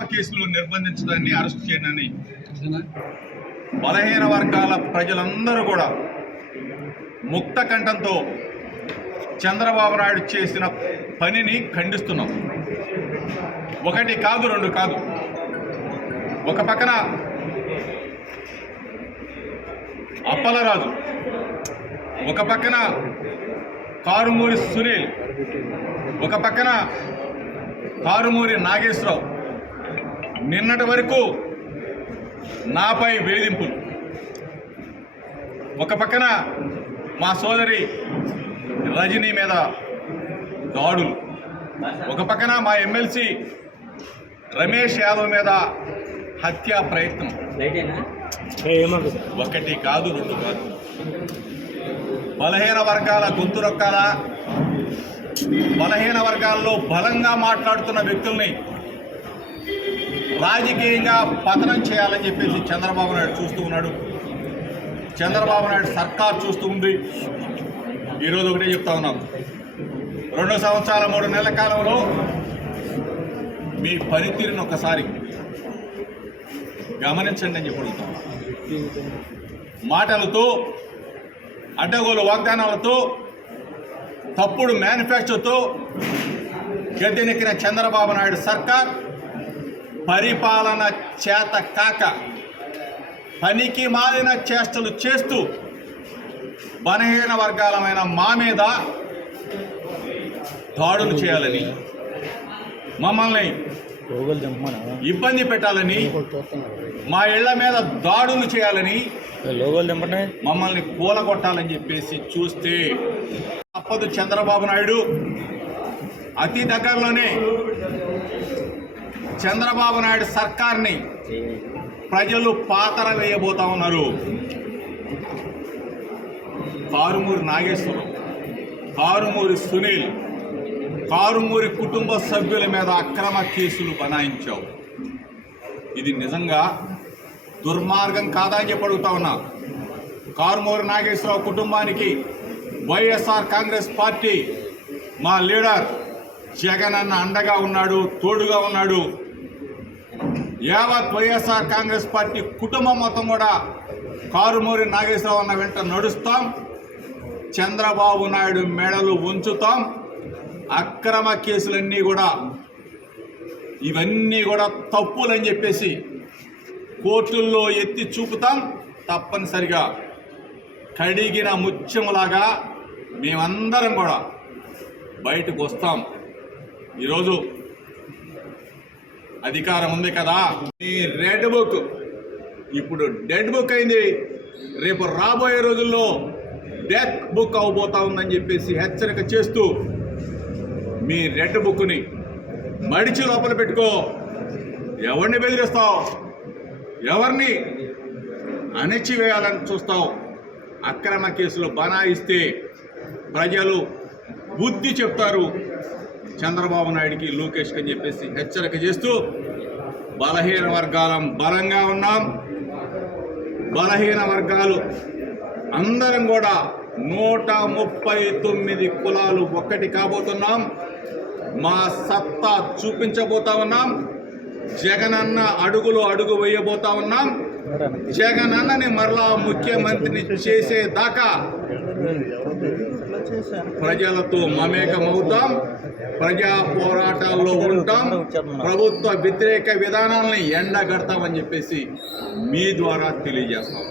కేసులు నిర్బంధించడాన్ని, అరెస్ట్ చేయడాన్ని బలహీన వర్గాల ప్రజలందరూ కూడా ముక్త కంఠంతో చంద్రబాబు నాయుడు చేసిన పనిని ఖండిస్తున్నాం. ఒకటి కాదు, రెండు కాదు. ఒక పక్కన అప్పలరాజు, ఒక పక్కన కారుమూరి సునీల్, ఒక పక్కన కారుమూరి నాగేశ్వరరావు నిన్నటి వరకు నాపై వేధింపులు, ఒక పక్కన మా సోదరి రజనీ మీద దాడులు, ఒక పక్కన మా ఎమ్మెల్సీ రమేష్ యాదవ్ మీద హత్యా ప్రయత్నం. ఒకటి కాదు, రెండు కాదు. బలహీన వర్గాల గొంతు రొక్కాల, బలహీన వర్గాల్లో బలంగా మాట్లాడుతున్న వ్యక్తుల్ని రాజకీయంగా పతనం చేయాలని చెప్పేసి చంద్రబాబు నాయుడు చూస్తూ ఉన్నాడు. చంద్రబాబు నాయుడు సర్కార్ చూస్తూ ఉంది. ఈరోజు ఒకటే చెప్తా ఉన్నాం, 2 సంవత్సరాల 3 నెలల కాలంలో మీ పనితీరును ఒకసారి గమనించండి అని చెప్పి అడుగుతాం. మాటలతో, అడ్డగోలు వాగ్దానాలతో, తప్పుడు మేనిఫెస్టోతో గద్దెనెక్కిన చంద్రబాబు నాయుడు సర్కార్ పరిపాలన చేత కాక పనికి మాలిన చేష్టలు చేస్తూ బలహీన వర్గాలమైన మా మీద దాడులు చేయాలని, మమ్మల్ని ఇబ్బంది పెట్టాలని, మా ఇళ్ల మీద దాడులు చేయాలని, మమ్మల్ని కూలగొట్టాలని చెప్పేసి చూస్తే తప్పదు. చంద్రబాబు నాయుడు అతి దగ్గరలోనే చంద్రబాబు నాయుడు సర్కార్ని ప్రజలు పాతర వేయబోతా ఉన్నారు. కారుమూరి నాగేశ్వరరావు, కారుమూరి సునీల్, కారుమూరి కుటుంబ సభ్యుల మీద అక్రమ కేసులు బనాయించావు. ఇది నిజంగా దుర్మార్గం కాదా అని చెప్పి అడుగుతా ఉన్నా. కారుమూరి నాగేశ్వరరావు కుటుంబానికి వైఎస్ఆర్ కాంగ్రెస్ పార్టీ మా లీడర్ జగన్ అన్న అండగా ఉన్నాడు, తోడుగా ఉన్నాడు. యావత్ వైఎస్ఆర్ కాంగ్రెస్ పార్టీ కుటుంబం మొత్తం కూడా కారుమూరి నాగేశ్వరరావు అన్న వెంట నడుస్తాం. చంద్రబాబు నాయుడు మెడలు ఉంచుతాం. అక్రమ కేసులన్నీ కూడా, ఇవన్నీ కూడా తప్పులని చెప్పేసి కోర్టుల్లో ఎత్తి చూపుతాం. తప్పనిసరిగా కడిగిన ముత్యములాగా మేమందరం కూడా బయటకు వస్తాం. ఈరోజు అధికారం ఉంది కదా, ఈ రెడ్ బుక్ ఇప్పుడు డెడ్ బుక్ అయింది. రేపు రాబోయే రోజుల్లో డెత్ బుక్ అవబోతా ఉందని చెప్పేసి హెచ్చరిక చేస్తూ మీ రెడ్ బుక్ని మడిచి లోపల పెట్టుకో. ఎవరిని బెదిరిస్తావు, ఎవరిని అణిచివేయాలని చూస్తావు. అక్రమ కేసులు బనాయిస్తే ప్రజలు బుద్ధి చెప్తారు చంద్రబాబు నాయుడికి, లోకేష్కి అని చెప్పేసి హెచ్చరిక చేస్తూ బలహీన వర్గాలం బలంగా ఉన్నాం. బలహీన వర్గాలు అందరం కూడా 139 కులాలు ఒక్కటి కాబోతున్నాం. మా సత్తా చూపించబోతా ఉన్నాం. జగనన్న అడుగులు అడుగు వేయబోతా ఉన్నాం. జగనన్నని మరలా ముఖ్యమంత్రిని చేసేదాకా ప్రజలతో మమేకమవుతాం. ప్రజా పోరాటాల్లో ఉంటాం. ప్రభుత్వ వ్యతిరేక విధానాలని ఎండగడతామని చెప్పేసి మీ ద్వారా తెలియజేస్తాం.